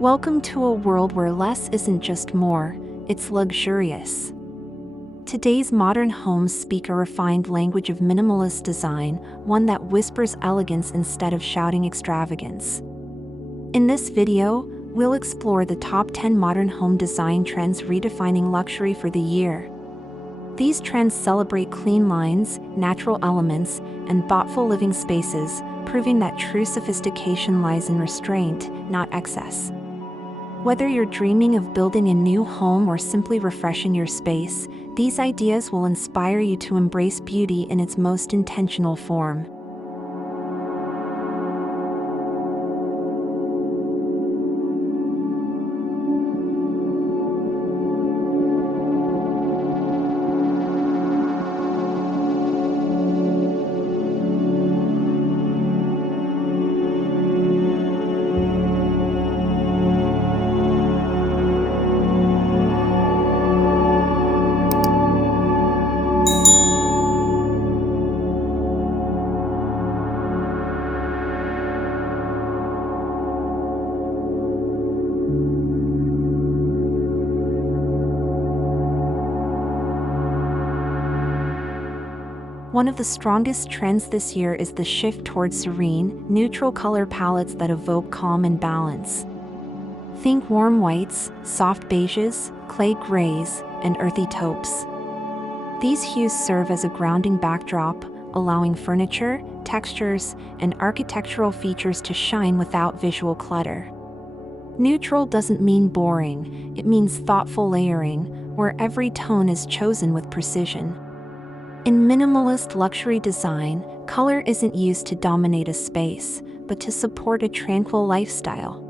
Welcome to a world where less isn't just more, it's luxurious. Today's modern homes speak a refined language of minimalist design, one that whispers elegance instead of shouting extravagance. In this video, we'll explore the top 10 modern home design trends redefining luxury for the year. These trends celebrate clean lines, natural elements, and thoughtful living spaces, proving that true sophistication lies in restraint, not excess. Whether you're dreaming of building a new home or simply refreshing your space, these ideas will inspire you to embrace beauty in its most intentional form. One of the strongest trends this year is the shift towards serene, neutral color palettes that evoke calm and balance. Think warm whites, soft beiges, clay grays, and earthy taupes. These hues serve as a grounding backdrop, allowing furniture, textures, and architectural features to shine without visual clutter. Neutral doesn't mean boring, it means thoughtful layering, where every tone is chosen with precision. In minimalist luxury design, color isn't used to dominate a space, but to support a tranquil lifestyle.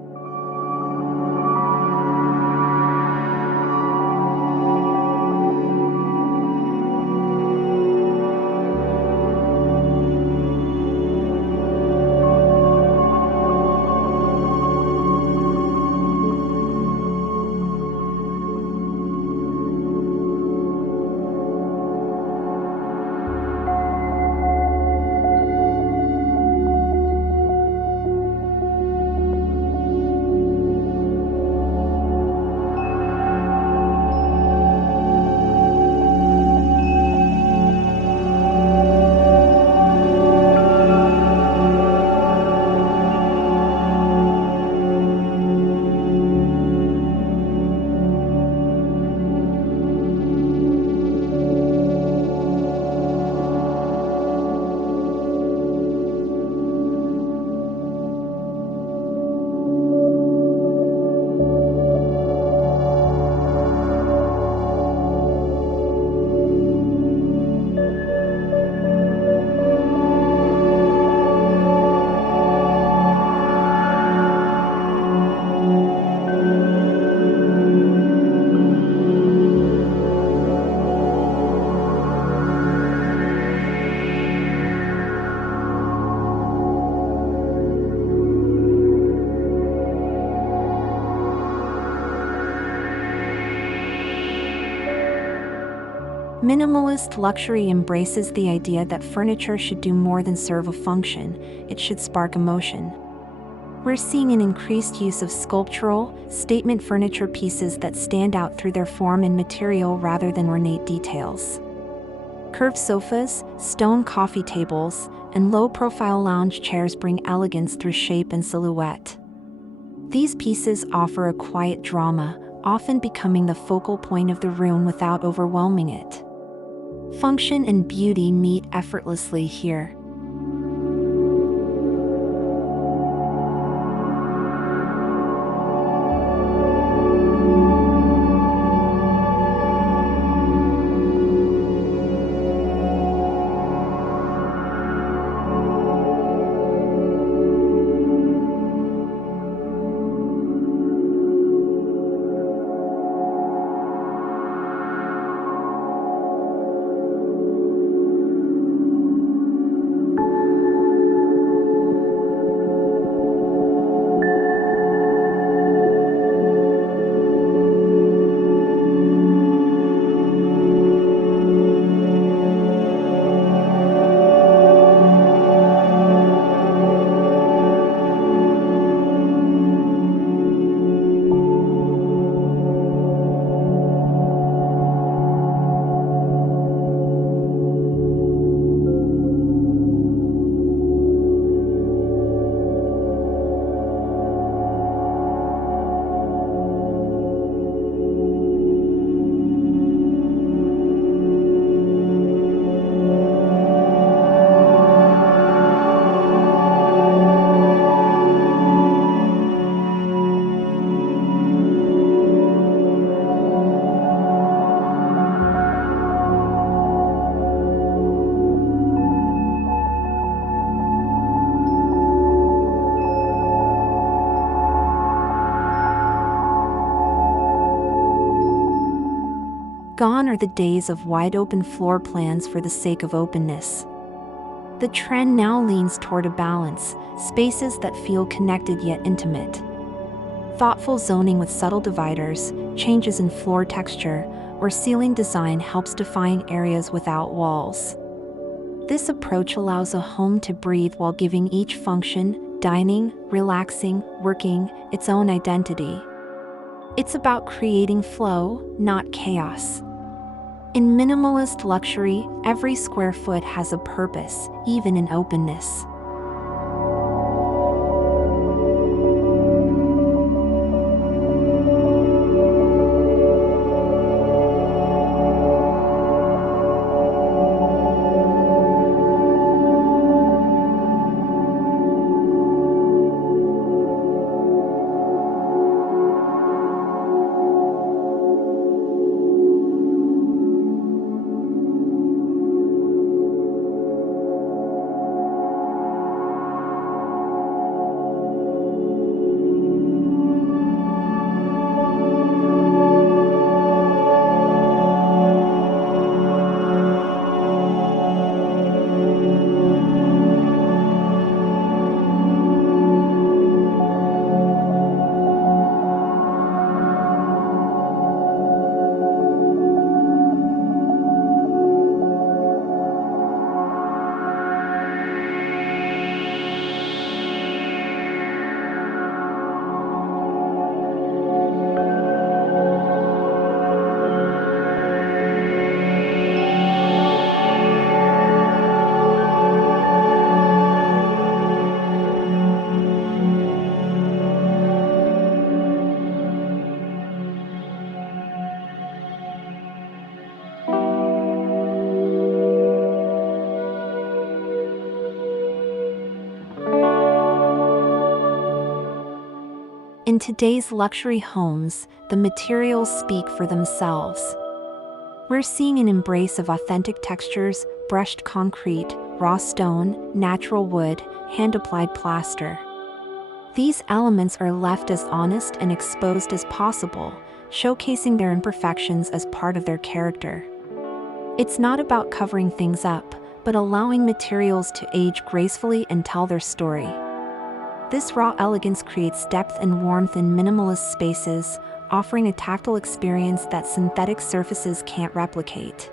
Minimalist luxury embraces the idea that furniture should do more than serve a function, it should spark emotion. We're seeing an increased use of sculptural, statement furniture pieces that stand out through their form and material rather than ornate details. Curved sofas, stone coffee tables, and low-profile lounge chairs bring elegance through shape and silhouette. These pieces offer a quiet drama, often becoming the focal point of the room without overwhelming it. Function and beauty meet effortlessly here. Gone are the days of wide-open floor plans for the sake of openness. The trend now leans toward a balance, spaces that feel connected yet intimate. Thoughtful zoning with subtle dividers, changes in floor texture, or ceiling design helps define areas without walls. This approach allows a home to breathe while giving each function, dining, relaxing, working, its own identity. It's about creating flow, not chaos. In minimalist luxury, every square foot has a purpose, even in openness. In today's luxury homes, the materials speak for themselves. We're seeing an embrace of authentic textures, brushed concrete, raw stone, natural wood, hand-applied plaster. These elements are left as honest and exposed as possible, showcasing their imperfections as part of their character. It's not about covering things up, but allowing materials to age gracefully and tell their story. This raw elegance creates depth and warmth in minimalist spaces, offering a tactile experience that synthetic surfaces can't replicate.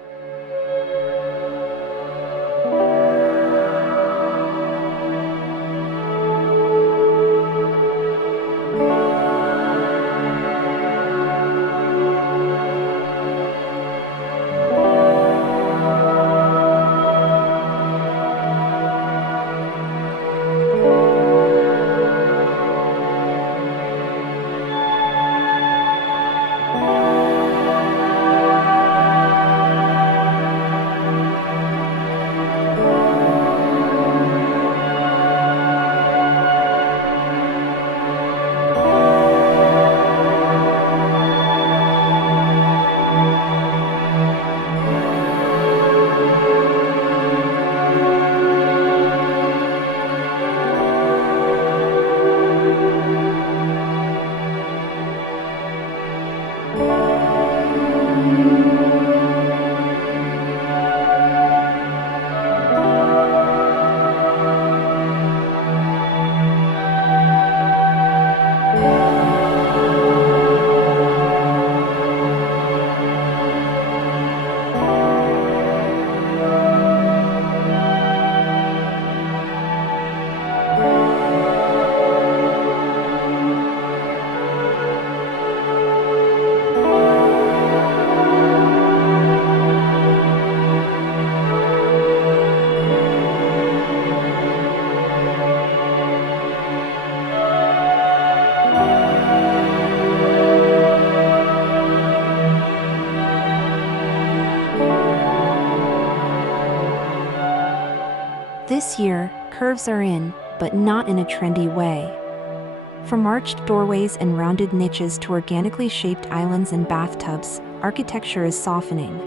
This year, curves are in, but not in a trendy way. From arched doorways and rounded niches to organically shaped islands and bathtubs, architecture is softening.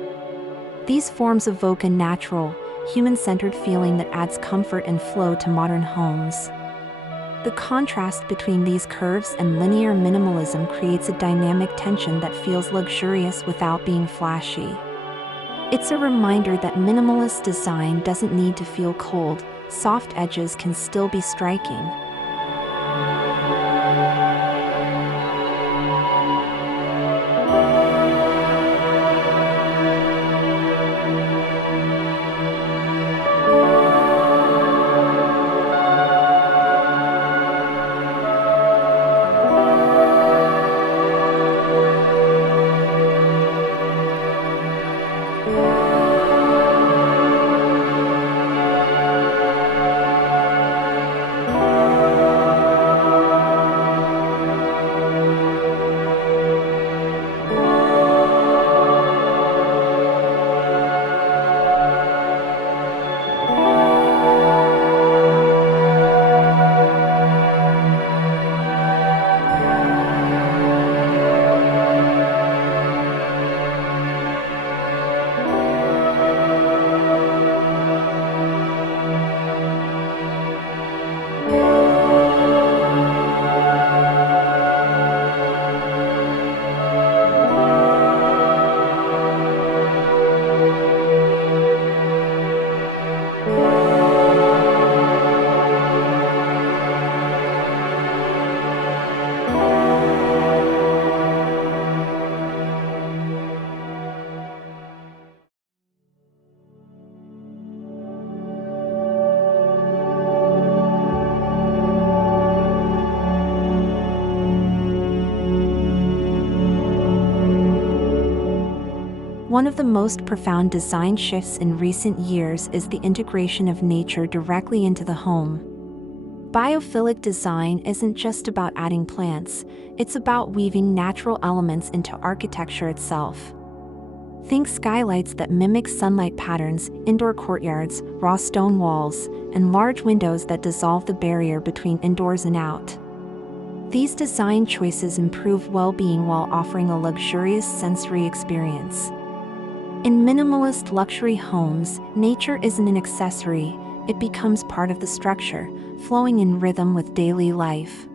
These forms evoke a natural, human-centered feeling that adds comfort and flow to modern homes. The contrast between these curves and linear minimalism creates a dynamic tension that feels luxurious without being flashy. It's a reminder that minimalist design doesn't need to feel cold, soft edges can still be striking. One of the most profound design shifts in recent years is the integration of nature directly into the home. Biophilic design isn't just about adding plants, it's about weaving natural elements into architecture itself. Think skylights that mimic sunlight patterns, indoor courtyards, raw stone walls, and large windows that dissolve the barrier between indoors and out. These design choices improve well-being while offering a luxurious sensory experience. In minimalist luxury homes, nature isn't an accessory, it becomes part of the structure, flowing in rhythm with daily life.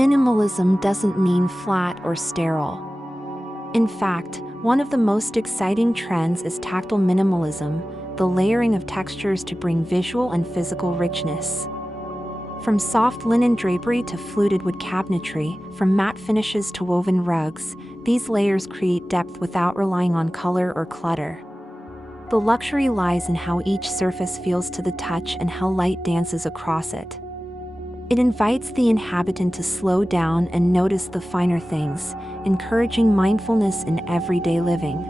Minimalism doesn't mean flat or sterile. In fact, one of the most exciting trends is tactile minimalism, the layering of textures to bring visual and physical richness. From soft linen drapery to fluted wood cabinetry, from matte finishes to woven rugs, these layers create depth without relying on color or clutter. The luxury lies in how each surface feels to the touch and how light dances across it. It invites the inhabitant to slow down and notice the finer things, encouraging mindfulness in everyday living.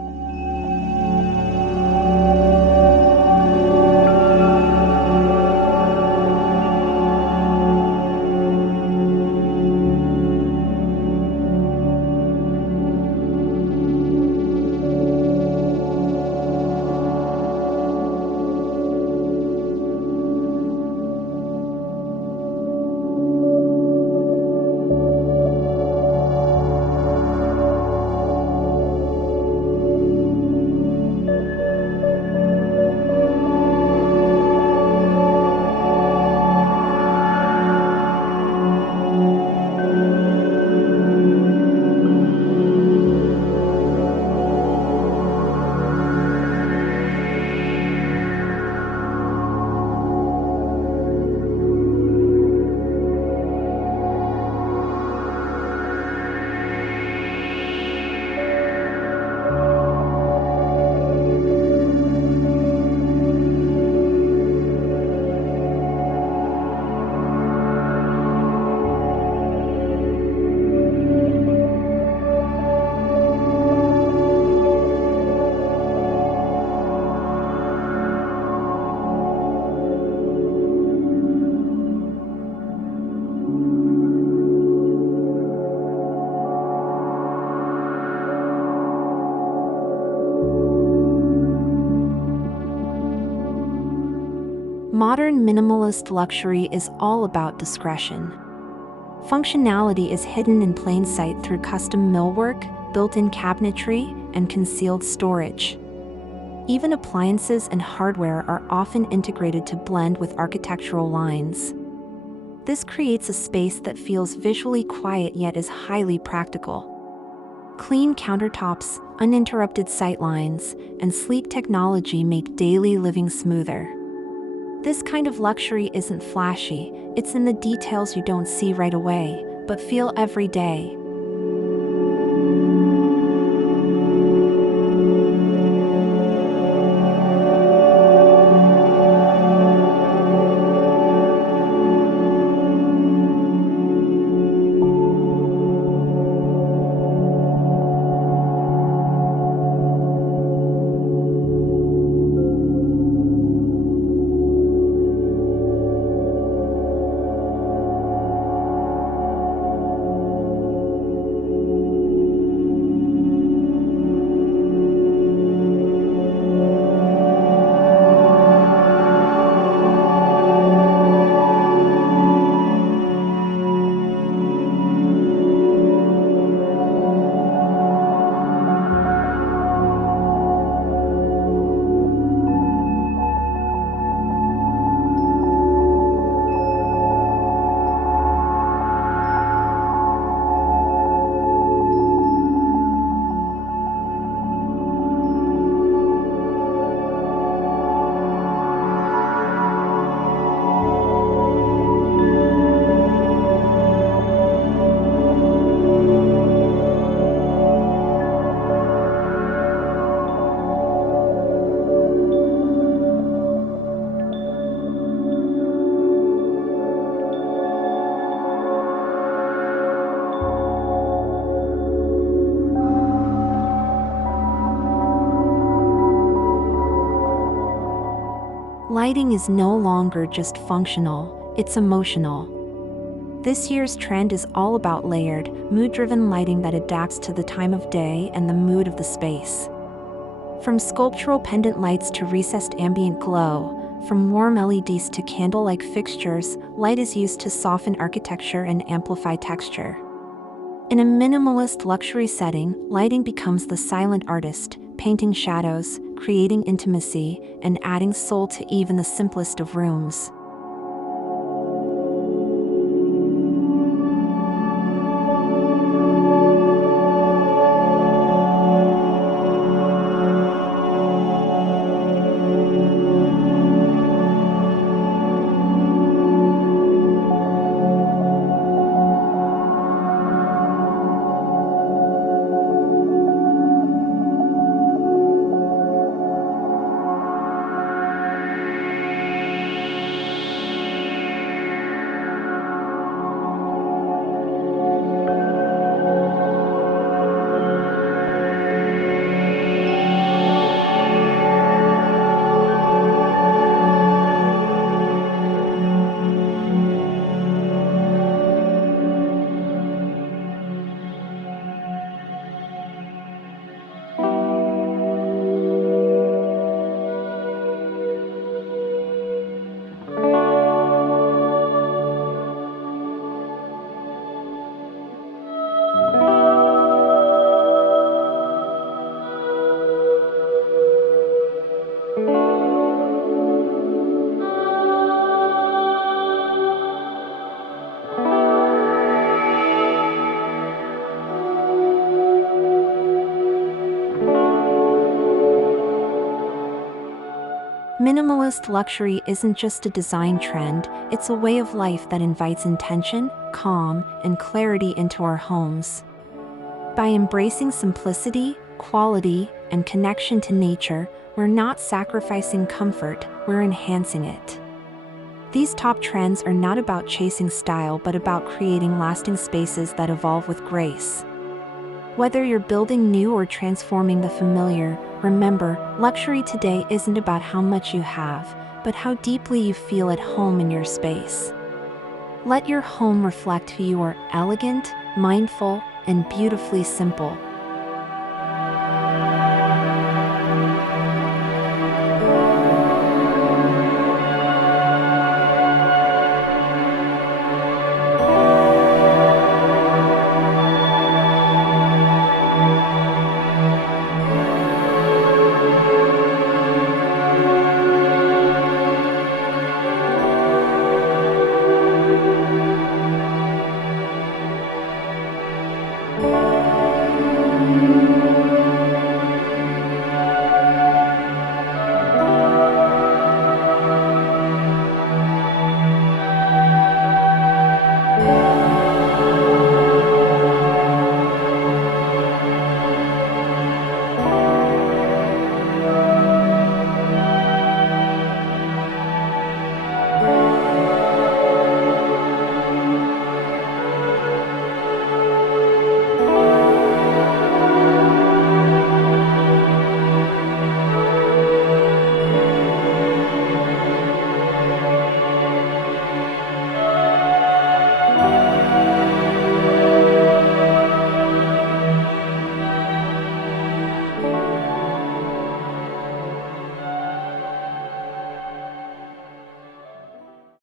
Modern minimalist luxury is all about discretion. Functionality is hidden in plain sight through custom millwork, built-in cabinetry, and concealed storage. Even appliances and hardware are often integrated to blend with architectural lines. This creates a space that feels visually quiet yet is highly practical. Clean countertops, uninterrupted sightlines, and sleek technology make daily living smoother. This kind of luxury isn't flashy, it's in the details you don't see right away, but feel every day. Lighting is no longer just functional, it's emotional. This year's trend is all about layered, mood-driven lighting that adapts to the time of day and the mood of the space. From sculptural pendant lights to recessed ambient glow, from warm LEDs to candle-like fixtures, light is used to soften architecture and amplify texture. In a minimalist luxury setting, lighting becomes the silent artist, painting shadows, creating intimacy, and adding soul to even the simplest of rooms. Minimalist luxury isn't just a design trend, it's a way of life that invites intention, calm, and clarity into our homes. By embracing simplicity, quality, and connection to nature, we're not sacrificing comfort, we're enhancing it. These top trends are not about chasing style but about creating lasting spaces that evolve with grace. Whether you're building new or transforming the familiar, remember, luxury today isn't about how much you have, but how deeply you feel at home in your space. Let your home reflect who you are: elegant, mindful, and beautifully simple.